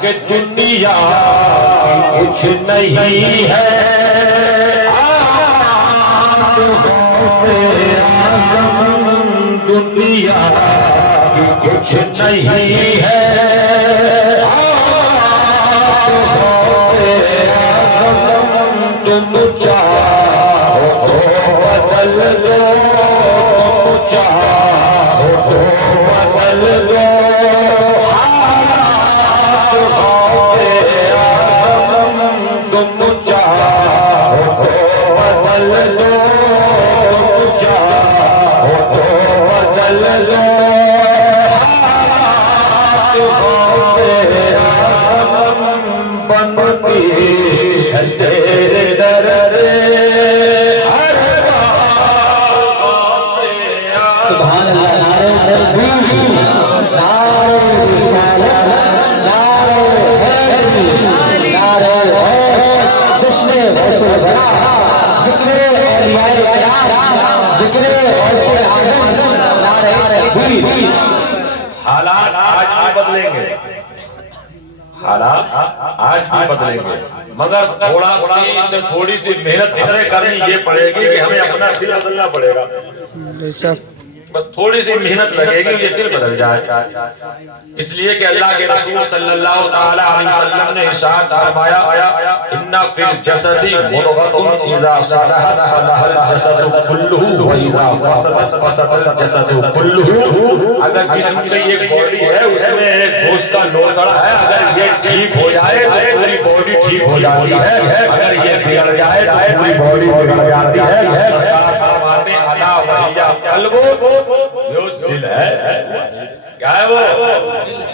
کہ دنیا کچھ نہیں ہے دنیا کچھ نہیں ہے تم چاہو تو بدل دو تم چاہو تو بدل دو تم چاہو تو بدل دو تم چاہو تو بدل دو بنتی ہے تیرے در سے ہر سبحان اللہ نعرہ تکبیر نعرہ رسالت نعرہ حیدری نعرہ جشن غوث البراء ذکر اولیاء کرام ذکر غوث اعظم نعرہ تکبیر حالات آج بھی بدلیں گے حالات آج بھی بدلیں گے مگر تھوڑی سی محنت ہمیں کرنی یہ پڑے گی کہ ہمیں اپنا دل بدلنا پڑے گا بس تھوڑی سی محنت لگے گی یہ دل بدل جائے اس لیے کہ اللہ کے رسول صلی اللہ تعالی علیہ وسلم نے ارشاد فرمایا ان فی الجسد مضغۃ اذا صلحت صلح الجسد كلہ واذا فسدت فسد الجسد كلہ اگر جسم میں ایک باڈی ہے اس میں ایک گوشت کا لوتھڑا ہے اگر یہ ٹھیک ہو جائے تو پوری باڈی ٹھیک ہو جاتی ہے اگر یہ بگڑ جائے تو پوری باڈی بگڑ جاتی ہے سرکار فرماتے ہیں الا وہی قلب جو دل ہے کیا ہے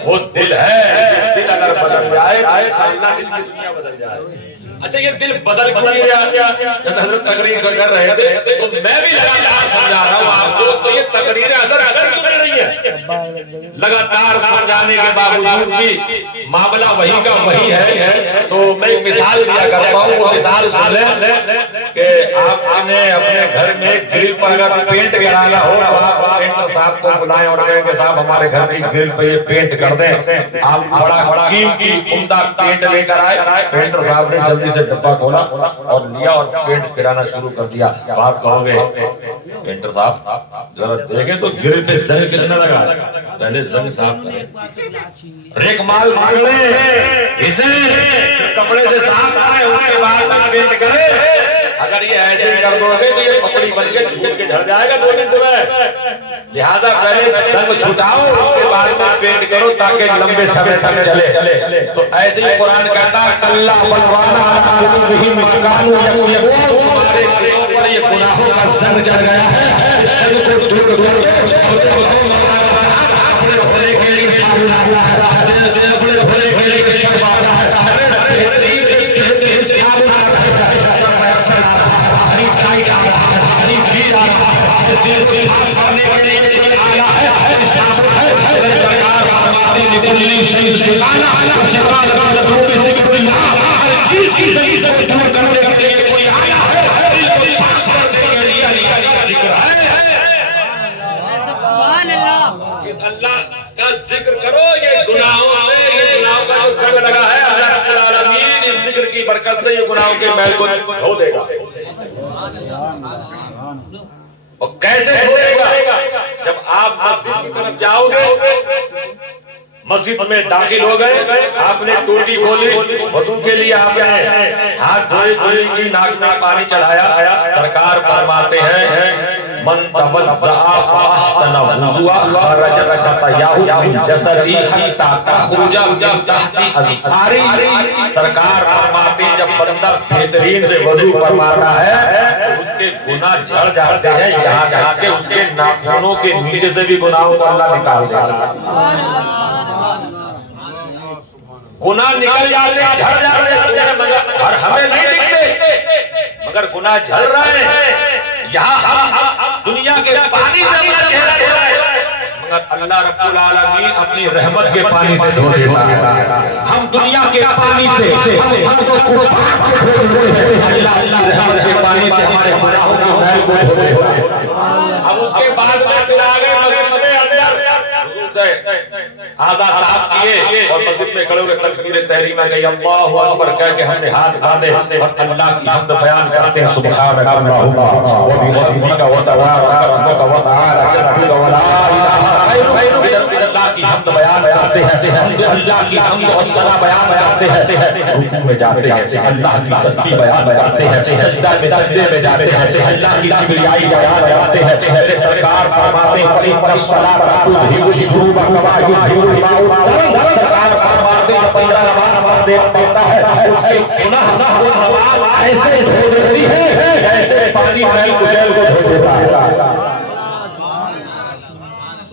وہ دل ہے دل اگر بدل جائے تو انشاءاللہ دل کی دنیا بدل جائے اچھا یہ دل بدل کیوں گیا جیسے حضرت تقریر کر رہے تھے تو میں بھی لگاتار سمجھا رہا ہوں آپ کو تو یہ تقریر اثر کیوں کر رہی ہے لگاتار سمجھانے کے باوجود بھی معاملہ وہی کا وہی ہے تو میں ایک مثال دیا کرتا ہوں وہ مثال سن لیں کہ آپ نے اپنے گھر میں گرل پر اگر پینٹ کرانا ہو تو آپ پینٹر صاحب کو بلائیں اور کہیں کہ صاحب ہمارے گھر کی گرل پہ یہ پینٹ کر دیں آپ بڑا قیمتی عمدہ پینٹ لے کر آئے پینٹر صاحب نے جلدی سے ڈبہ کھولا اور لیا اور پینٹ کرانا شروع کر دیا آپ کہو گے پینٹر صاحب ذرا دیکھیں تو گرل پہ زنگ کتنا لگا پہلے زنگ صاف کریں ایک مال مانگ لیں اسے کپڑے سے صاف کریں اس کے بعد پینٹ کریں اگر یہ ایسے ہی کر دو گے تو یہ پکڑی بن کے چھوٹ کے جھڑ جائے گا 2 منٹ میں لہذا پہلے زنگ چھٹاؤ اس کے بعد میں پینٹ کرو تاکہ لمبے سمے تک چلے تو ایسے ہی قرآن کہتا ہے کلا بلوانا قلوبہم ما کانوا یکسبون تمہارے دلوں پر یہ گناہوں کا زنگ چڑھ گیا ہے اس زنگ کو دور دور اپنے بھلے کے لیے اپنے بھلے کے لیے شخص آتا ہے اللہ کا ذکر کرو یہ گناہوں سے یہ گناہوں کا جو زنگ لگا ہے اللہ رب العالمین اس ذکر کی برکت سے یہ گناہوں کے میل کو دھو دے گا اور کیسے دھو دے گا جب آپ مسجد کی طرف جاؤ گے مسجد میں داخل ہو گئے آپ نے ٹوٹی کھولی وضو کے لیے آپ نے ہاتھ دھوئے گلی کی ناک میں پانی چڑھایا سرکار فرماتے ہیں من توضأ فاحسن وضوءه خرج خطاياه من جسده حتى تخرج من تحت اظفاره سرکار فرماتے ہیں جب بندہ بہترین سے وضو فرماتا ہے تو اس کے گناہ جھڑ جاتے ہیں یہاں تک کہ اس کے ناخنوں کے نیچے سے بھی گناہوں کو اللہ نکال دیتا ہے گناہ نکل جاتے ہیں جھڑ جاتے ہیں اور ہمیں نہیں دکھتے مگر گناہ جھڑ رہے ہیں یہاں ہم دنیا کے پانی سے اپنا چہرہ دھو رہے ہیں اللہ رب العالمین اپنی رحمت کے پانی سے دھو دیتا ہے. ہم دنیا کے پانی سے ہم تو اللہ رحمت کے پانی سے ہمارے گناہوں کو دھو دیتا ہے. اب اس کے بعد میں پھر آگے مسجد میں آدھا صاف کیے اور مسجد میں کھڑے ہوئے تکبیر تحریمہ گئی اللہ اکبر کہہ کے ہم نے ہاتھ باندھے اور اللہ کی حمد بیان کرتے ہیں سبحانک اللہم وبحمدک وتبارک اسمک وتعالی جدک ولا الہ غیرک. اللہ کی حمد بیان کرتے ہیں, اللہ کی حمد و ثنا بیان کرتے ہیں, رکوع میں جاتے ہیں اللہ کی تسبیح بیان کرتے ہیں, سجدہ میں سجدے میں جاتے ہیں اللہ کی کبریائی بیان کرتے ہیں. میرے سرکار فرماتے ہیں ان الصلاۃ تذہب الذنوب کما یذہب الماء الورد. سرکار فرماتے ہیں بندہ نماز پڑھتا ہے اس کے گناہ و نماز ایسے دھو دیتی ہے جیسے پانی میل کو دھو دیتا ہے.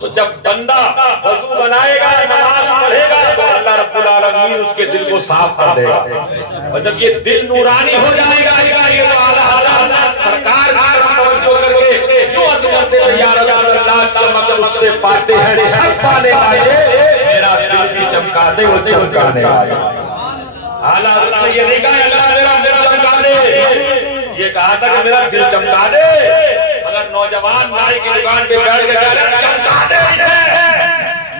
تو جب بندہ وضو بنائے گا نماز پڑھے گا تو اللہ رب العالمین اس کے دل کو صاف کر دے گا, اور جب یہ دل نورانی ہو جائے گا یہ تو اعلیٰ حضرت سرکار کی طرف توجہ کر کے کیوں عرض کرتے ہیں یا رسول اللہ کا مقصد اس سے پاتے ہیں سب پانے والے میرا دل بھی چمکا دے وہ چمکانے والے. اعلیٰ حضرت نے یہ نہیں کہا اللہ میرا دل چمکا دے, یہ کہا تھا کہ میرا دل چمکا دے. اگر نوجوان نائی کی دکان پہ بیٹھ کے کہہ رہے چمکا دے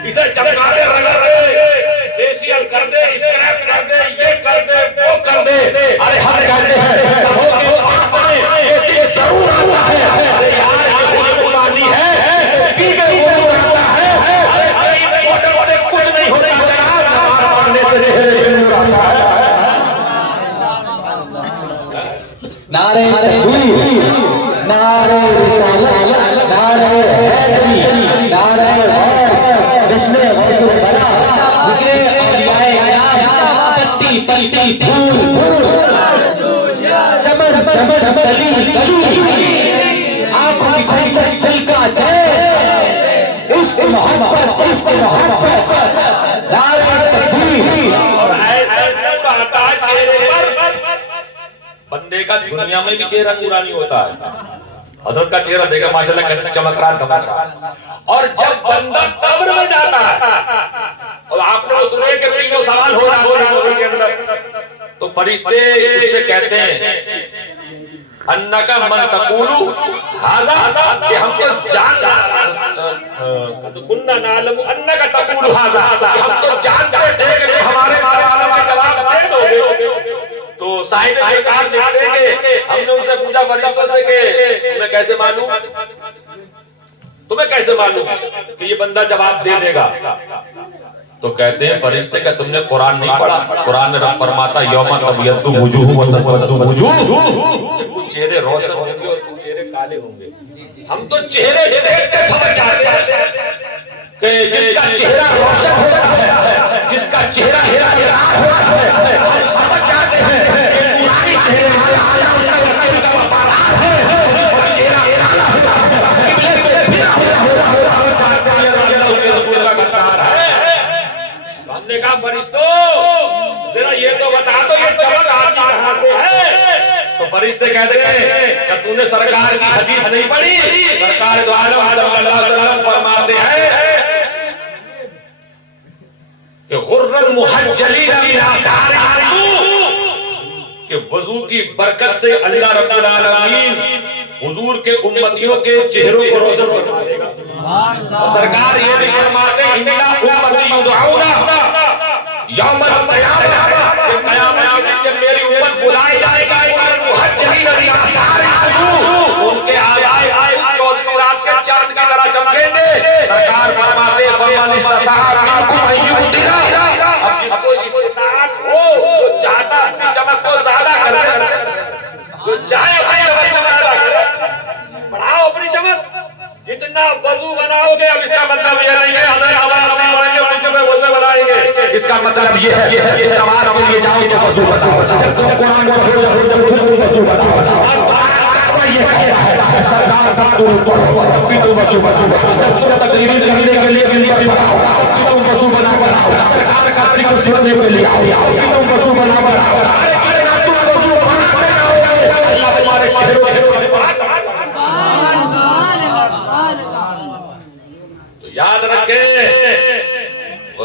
اسے چمکا دے, رگڑ دے, فیشیل کر دے, اسکریپ کر دے, یہ کر دے, وہ کر دے, ارے ہم کہتے ہیں سبوں کے پاس آئے یہ دل ضرور آتا ہے. ارے یار یہ قربانی ہے پی گئی وہ آتا ہے. ارے یہ موٹر سے کچھ نہیں ہوتا نماز پڑھنے سے ضرور آتا ہے. نعرہ تکبیر, نعرہ رسالت, نعرہ حیدری, نعرہ جشن غوث البلا, ذکر اولیاء کرام, پتی پتی پھول چمن چمن کلی کلی, آنکھوں کی کھوٹک دل کا چین, عشق محبت عشق محبت, نعرہ تکبیر. اور ایسا نور آتا ہے چہرے پر بندے کا دنیا میں بھی چہرہ نورانی ہوتا ہے. حضرت کا چہرہ دیکھا ماشاءاللہ کیسے چمک رہا دمک رہا. اور جب بندہ قبر میں جاتا ہے اور آپ نے وہ سنے کہ تینوں سوال ہو رہا قبر کے اندر, تو فرشتے اس سے کہتے ہیں انکا من تقولو ھذا, کہ ہم تو جان کننا نعلم انکا تقولو ھذا, ہم تو جانتے تھے کہ تم ہمارے سوالوں کا جواب دے دو گے. تو صاحب سرکار لکھتے ہیں کہ ہم نے ان سے پوچھا فرشتوں سے کہ تمہیں کیسے معلوم کہ یہ بندہ جواب دے دے گا. تو کہتے ہیں فرشتے کہ تم نے قرآن نہیں پڑھا, قرآن میں رب فرماتا یوم تبیض وجوہ و تسود وجوہ, کچھ چہرے روشن ہوں گے اور کچھ چہرے کالے ہوں گے. ہم تو چہرے دیکھ کے سمجھ جاتے ہیں کہ جس کا چہرہ روشن ہوتا ہے, جس کا چہرہ ہیرا ہوتا ہے, ہم سمجھ جاتے ہیں کہ پرانی چہرے والے آیا اللہ رسول کا وفادار ہے اور چہرہ ہیرا ہوتا ہے قبلے سے پھرا ہوا چاہتے ہیں اللہ کے رسول کا گدار ہے. تو ہم نے کہا فرشتوں ذرا یہ تو بتا دو یہ چمک آتی کہاں سے ہے. تو فرشتے کہتے ہیں کہ تو نے سرکار کی حدیث نہیں پڑھی, سرکار دو عالم صلی اللہ علیہ وسلم فرماتے ہیں کہ غر المحجلین من آثار الوضو, کہ وضو کی برکت سے اللہ رب العالمین حضور کے امتیوں کے چہروں کو روشن فرما دے گا. اور سرکار یہ بھی فرماتے ہیں اِنَّا أُمَّتِي يُدْعَوْنَ یوم القیامہ, کہ قیامت کے دن جب میری امت بلائی جائے گی المحجلین من آثار الوضو, ان کے آئے 14 رات کے چاند کی طرح چمکیں گے. سرکار فرماتے ہیں فَمَنِ اسْتَطَاعَ مِنْکُمْ أَن يُبْدِلَ, اب جس کو استطاعت ہو وہ چاہتا اپنی چمک کو زیادہ کرے, جو چاہے اپنی چمک زیادہ کرے, بڑھاؤ اپنی چمک. جتنا وضو بناؤ گے, اب اس کا مطلب یہ نہیں ہے حضرت ہمارا اپنی بڑھیں گے اپنی چمک وضو بنائیں گے. اس کا مطلب یہ ہے کہ نماز کے لیے جاؤ تو وضو بناؤ, جب تم قرآن کو پڑھو وضو بناؤ. یہ ہے سرکار کا درود پڑھو بھی تم وضو بناؤ, تقریر کرنے کے لیے بھی بناؤ بھی تم وضو بناؤ, سرکار کا ذکر سننے کے لیے بھی تم وضو بناؤ. اللہ تمہارے چہروں کے یاد رکھ